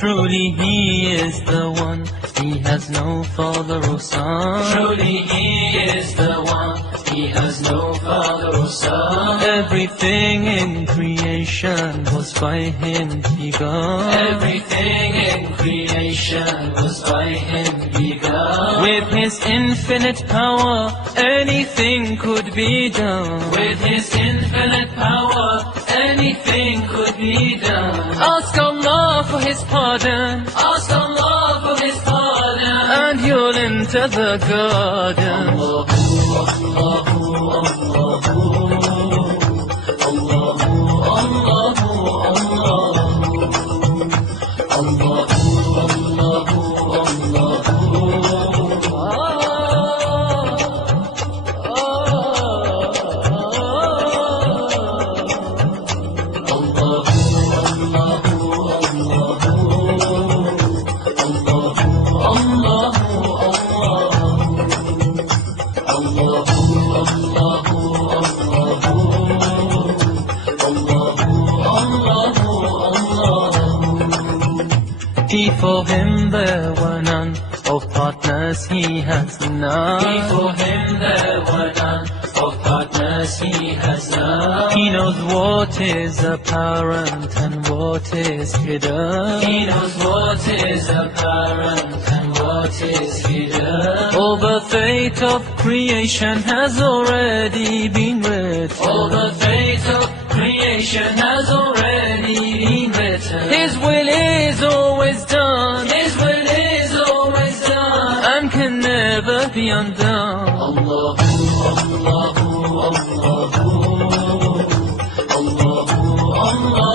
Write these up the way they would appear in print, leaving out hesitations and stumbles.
Truly He is the one, He has no father or son. Truly He is the one, He has no father or son. Everything in creation was by Him begun. Everything in creation was by Him begun. With His infinite power, anything could be done. With His infinite power, anything could be done. Ask Allah for His pardon, Ask Allah for His pardon, and you'll enter the garden. Before Him there were none, of partners He has none. Before Him there were none, of partners He has none. He knows what is apparent and what is hidden. He knows what is apparent and what is hidden. All the fate of creation has already been written. All the fate of creation has already been written. His will is always done, His will is always done, and can never be undone. Allahu, Allahu, Allahu, Allahu, Allahu,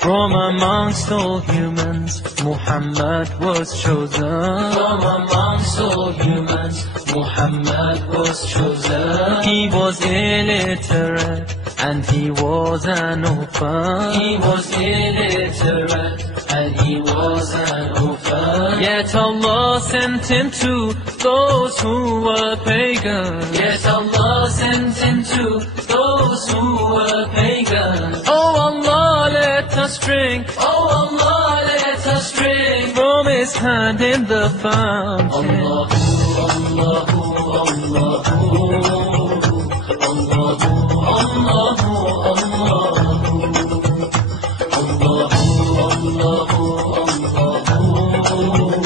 From amongst all humans, Muhammad was chosen. From amongst all humans, Muhammad was chosen. He was illiterate and he was an orphan. He was illiterate and he was an orphan. Yet Allah sent him to those who were pagans. Yet Allah sent him to those who were pagans. Oh Allah, let us drink. Oh Allah, let us drink From His hand in the fountain. Allahu, Allahu, Allahu, Allahu, Allahu, Allahu, Allahu, Allahu, Allahu.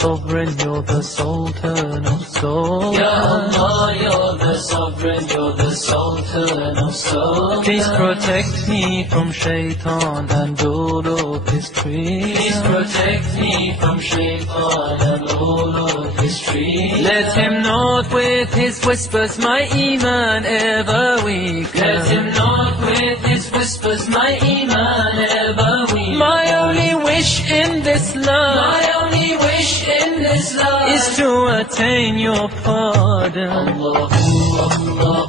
sovereign, you're the sultan of souls. Ya Allah, you're the sovereign, you're the sultan of souls. Please protect me from shaitan and all of his tricks. Please protect me from shaitan and all of his tricks. Let him not with his whispers my iman ever weaken. Let him not with his whispers my iman ever weaken. My only wish in this life, My only wish in this life is to attain your pardon. Allahu Allah.